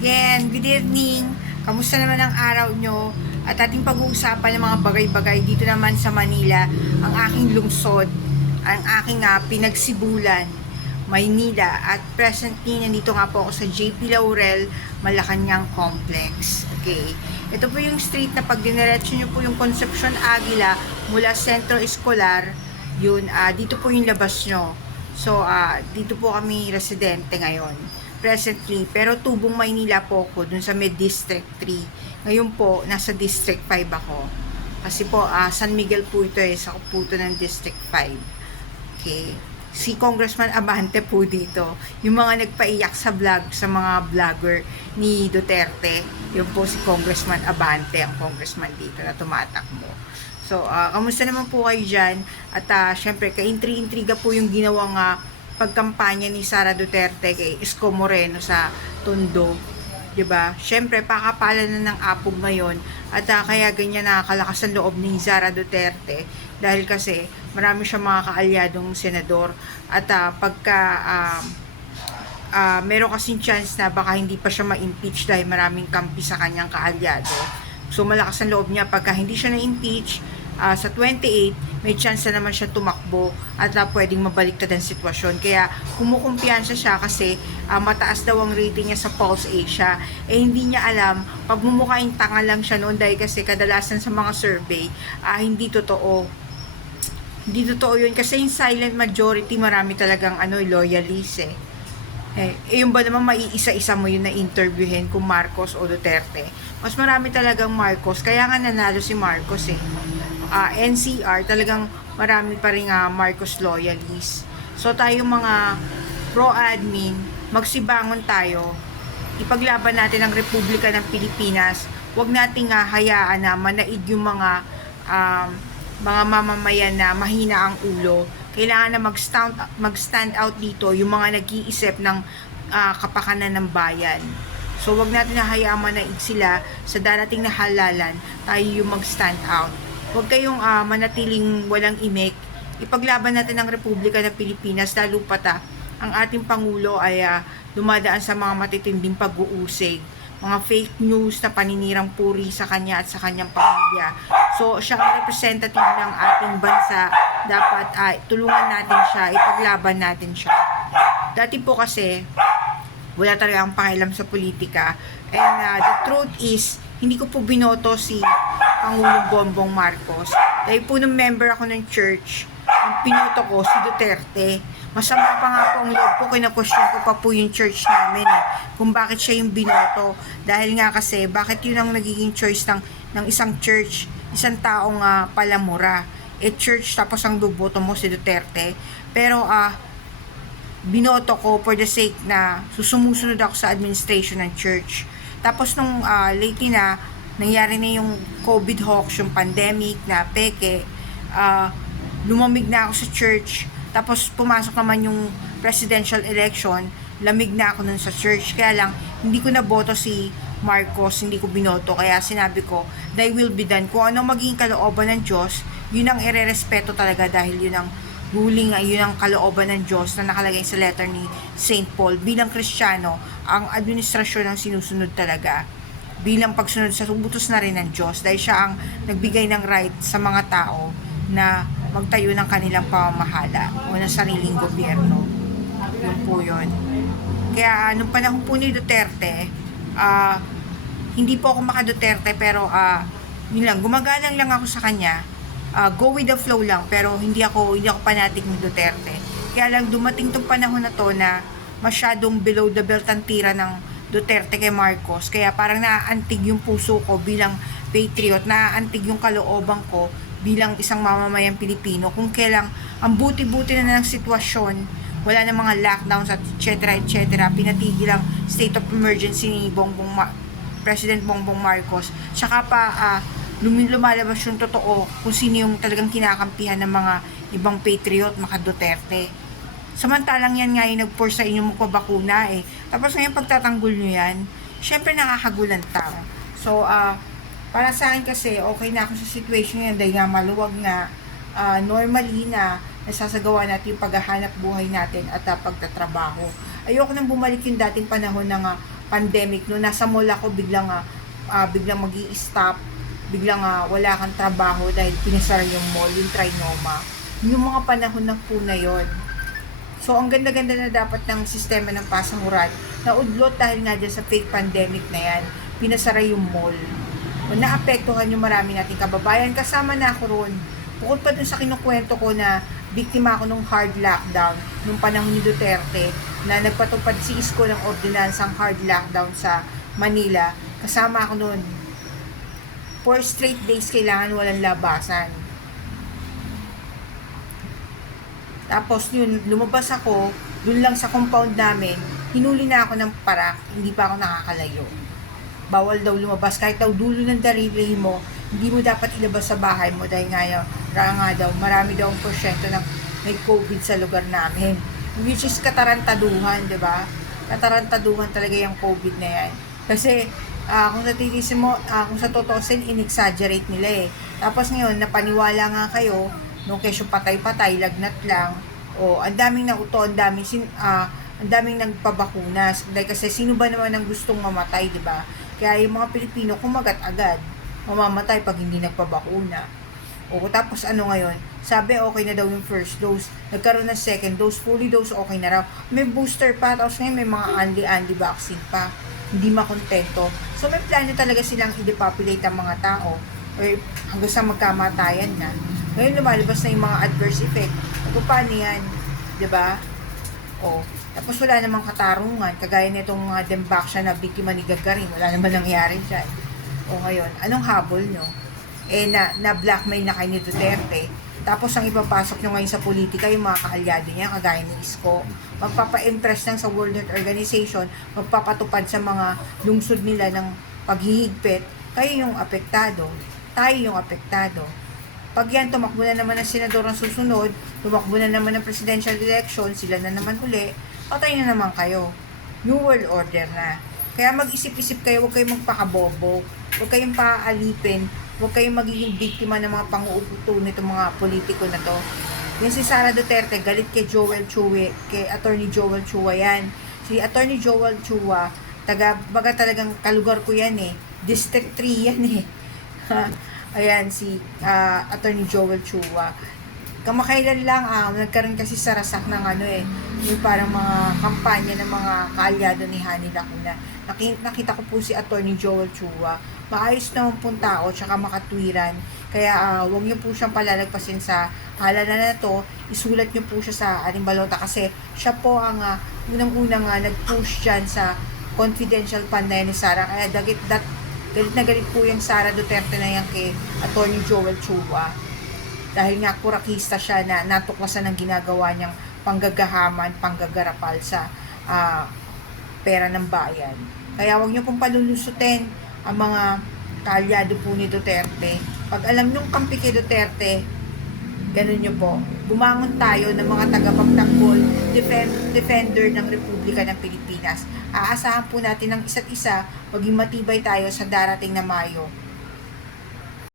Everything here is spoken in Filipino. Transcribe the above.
Again, good evening. Kamusta naman ang araw nyo? At ating pag-uusapan ng mga bagay-bagay dito naman sa Manila, ang aking lungsod, ang aking uh, pinagsibulan, Maynila. At presently, nandito nga po ako sa JP Laurel, Malacanang Complex. Okay. Ito po yung street na pag diniretso nyo po yung Concepcion Aguila mula Centro Escolar, yun, ah, dito po yung labas nyo. So, ah, dito po kami residente ngayon presently. Pero tubong Maynila po ako dun sa Mid District 3. Ngayon po, nasa District 5 ako. Kasi po, ah, San Miguel po ito eh, sa puto ng District 5. Okay. Si Congressman Abante po dito. Yung mga nagpaiyak sa vlog, sa mga vlogger ni Duterte. Yung po si Congressman Abante, ang congressman dito na tumatakbo. So, ah, kamusta naman po kayo dyan? At uh, syempre, kaintri-intriga po yung ginawang uh, pagkampanya ni Sara Duterte kay Isko Moreno sa Tondo. 'di ba? Syempre pakapalan na ng apog ngayon at uh, kaya ganyan nakakalakas ang loob ni Sara Duterte dahil kasi marami siya mga kaalyadong senador at uh, pagka uh, uh, meron kasing chance na baka hindi pa siya ma-impeach dahil maraming kampi sa kanyang kaalyado. So malakas ang loob niya pagka hindi siya na-impeach, uh, sa 28, may chance na naman siya tumakbo at uh, pwedeng mabaliktad ang sitwasyon. Kaya kumukumpiyansa siya kasi uh, mataas daw ang rating niya sa Pulse Asia. Eh hindi niya alam, pagmumukhaing tanga lang siya noon dahil kasi kadalasan sa mga survey, uh, hindi totoo. Hindi totoo yun kasi yung silent majority marami talagang ano, loyalist eh. Eh, eh, yung ba naman maiisa-isa mo yun na interviewin kung Marcos o Duterte? Mas marami talagang Marcos, kaya nga nanalo si Marcos eh uh, NCR, talagang marami pa rin uh, Marcos loyalists. So tayo mga pro-admin, magsibangon tayo, ipaglaban natin ang Republika ng Pilipinas, huwag nating uh, hayaan na manaig yung mga um, mga mamamayan na mahina ang ulo. Kailangan na mag-stand, mag-stand out dito yung mga nag-iisip ng uh, kapakanan ng bayan. So, wag natin na hayaan manaig sila sa darating na halalan, tayo yung mag-stand out. Huwag kayong uh, manatiling walang imik. Ipaglaban natin ang Republika ng Pilipinas lalo pata ang ating Pangulo ay uh, dumadaan sa mga matitinding pag-uusig mga fake news na paninirang puri sa kanya at sa kanyang pamilya. So, siya ang representative ng ating bansa. Dapat uh, tulungan natin siya, ipaglaban natin siya. Dati po kasi, wala talaga ang pakialam sa politika. And uh, the truth is, hindi ko po binoto si Pangulong Bongbong Marcos. Dahil po nung member ako ng church, ang pinuto ko si Duterte. Masama pa nga po ang loob ko, kina-question ko pa po yung church namin eh, kung bakit siya yung binoto. Dahil nga kasi, bakit yun ang nagiging choice ng, ng isang church, isang taong uh, palamura. Eh church, tapos ang buboto mo si Duterte. Pero ah, uh, binoto ko for the sake na susumusunod ako sa administration ng church. Tapos nung uh, lately na, nangyari na yung COVID hoax, yung pandemic na peke, uh, lumamig na ako sa church, tapos pumasok naman yung presidential election, lamig na ako nun sa church. Kaya lang, hindi ko na boto si Marcos, hindi ko binoto. Kaya sinabi ko, thy will be done. Kung anong maging kalooban ng Diyos, yun ang irerespeto talaga dahil yun ang ruling, yun ang kalooban ng Diyos na nakalagay sa letter ni St. Paul. Bilang Kristiyano, ang administrasyon ang sinusunod talaga bilang pagsunod sa utos na rin ng Diyos dahil siya ang nagbigay ng right sa mga tao na magtayo ng kanilang pamamahala o ng sariling gobyerno. Yun po yun. Kaya nung panahon po ni Duterte, uh, hindi po ako maka-Duterte pero uh, yun lang, gumagalang lang ako sa kanya. Uh, go with the flow lang pero hindi ako hindi ako fanatic ni Duterte. Kaya lang dumating tong panahon na to na masyadong below the belt ang tira ng Duterte kay Marcos. Kaya parang naaantig yung puso ko bilang patriot, naaantig yung kalooban ko bilang isang mamamayang Pilipino. Kung kailang ang buti-buti na ng sitwasyon, wala na mga lockdowns at etc. etc. Pinatigil ang state of emergency ni Bongbong Ma- President Bongbong Marcos. Tsaka pa uh, lumalabas yung totoo kung sino yung talagang kinakampihan ng mga ibang patriot, maka Duterte. Samantalang yan nga yung nag-force sa inyo magpabakuna eh. Tapos ngayon pagtatanggol nyo yan, syempre nakakagulan tao. So, uh, para sa akin kasi, okay na ako sa situation yan dahil nga maluwag na uh, normally na nasasagawa natin yung paghahanap buhay natin at uh, pagtatrabaho. Ayoko nang bumalik yung dating panahon ng uh, pandemic no nasa mall ako biglang ah, ah, biglang mag stop biglang ah, wala kang trabaho dahil pinasara yung mall yung trinoma yung mga panahon na po na yon so ang ganda-ganda na dapat ng sistema ng pasahuran na udlot dahil nga dyan sa fake pandemic na yan pinasara yung mall o naapektuhan yung marami nating kababayan kasama na ako ron bukod pa dun sa kinukwento ko na biktima ako nung hard lockdown nung panahon ni Duterte na nagpatupad si Isko ng ordinansang hard lockdown sa Manila. Kasama ako noon. Four straight days kailangan walang labasan. Tapos yun, lumabas ako, dun lang sa compound namin, hinuli na ako ng parak, hindi pa ako nakakalayo. Bawal daw lumabas, kahit daw dulo ng darili mo, hindi mo dapat ilabas sa bahay mo dahil nga, yun, kaya nga daw, marami daw ang porsyento ng may COVID sa lugar namin. Which is katarantaduhan, di ba? Katarantaduhan talaga yung COVID na yan. Kasi, ah, kung sa titisin mo, ah, kung sa totosin, in-exaggerate nila eh. Tapos ngayon, napaniwala nga kayo, nung kesyo patay-patay, lagnat lang, o ang daming nauto, ang daming, sin, ah, ang daming nagpabakuna. Dahil kasi sino ba naman ang gustong mamatay, di ba? Kaya yung mga Pilipino, kumagat agad, mamamatay pag hindi nagpabakuna. O tapos ano ngayon, sabi okay na daw yung first dose. Nagkaroon ng second dose, fully dose, okay na raw. May booster pa, tapos ngayon may mga anti-anti vaccine pa. Hindi makontento. So may plano talaga silang i-depopulate ang mga tao or hanggang sa magkamatayan na. Ngayon lumalabas na yung mga adverse effect. Ano paano yan? ba? O, tapos wala namang katarungan. Kagaya nitong mga Dembaksya na biktima ni Gagarin. Wala naman nangyari dyan. O ngayon, anong habol nyo? eh na, na blackmail na kayo ni Duterte. Tapos ang ipapasok nyo ngayon sa politika, yung mga kaalyado niya, kagaya ni Isko, magpapa-impress lang sa World Health Organization, magpapatupad sa mga lungsod nila ng paghihigpit, kayo yung apektado, tayo yung apektado. Pag yan, tumakbo na naman ang senador ang susunod, tumakbo na naman ang presidential election, sila na naman uli, patay na naman kayo. New World Order na. Kaya mag-isip-isip kayo, huwag kayong magpakabobo, huwag kayong paaalipin, huwag kayong magiging biktima ng mga panguuto nitong mga politiko na to. Yan si Sara Duterte, galit kay Joel Chue, kay Attorney Joel Chua yan. Si Attorney Joel Chua, taga, baga talagang kalugar ko yan eh. District 3 yan eh. Ayan, si ah, Attorney Joel Chua. Kamakailan lang, ah, nagkaroon kasi sa rasak ng ano eh, yung parang mga kampanya ng mga kaalyado ni Hani Lacuna. Naki- nakita ko po si Attorney Joel Chua. Maayos naman pong tao, tsaka makatwiran. Kaya ah, huwag niyo po siyang palalagpasin sa halalan na to. Isulat niyo po siya sa ating balota kasi siya po ang ah, unang-unang uh, nag-push dyan sa confidential fund na yan ni Sara. Kaya dagit, dat, galit na galit po yung Sara Duterte na yan kay Attorney Joel Chua dahil nga kurakista siya na natuklasan ng ginagawa niyang panggagahaman, panggagarapal sa ah, pera ng bayan. Kaya huwag niyo pong palulusutin ang mga kaalyado po ni Duterte. Pag alam niyong kampi kay Duterte, ganun niyo po. Bumangon tayo ng mga tagapagtanggol, defend, defender ng Republika ng Pilipinas. Aasahan po natin ng isa't isa, maging matibay tayo sa darating na Mayo